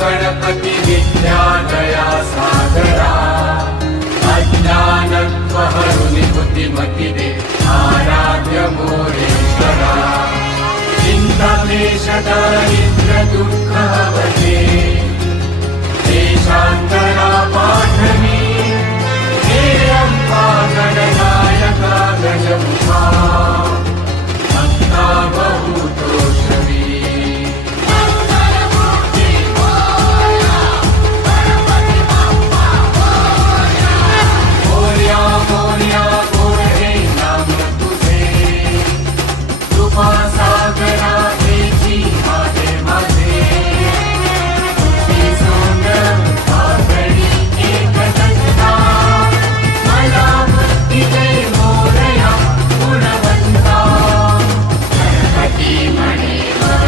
गणपति विद्यादया सागरा अज्ञानत्वहरुनि बुद्धिमतिदे आराध्य मोरेश्वरा चिन्ताक्लेश दारिद्र्य दुःखहवते देशान्तरा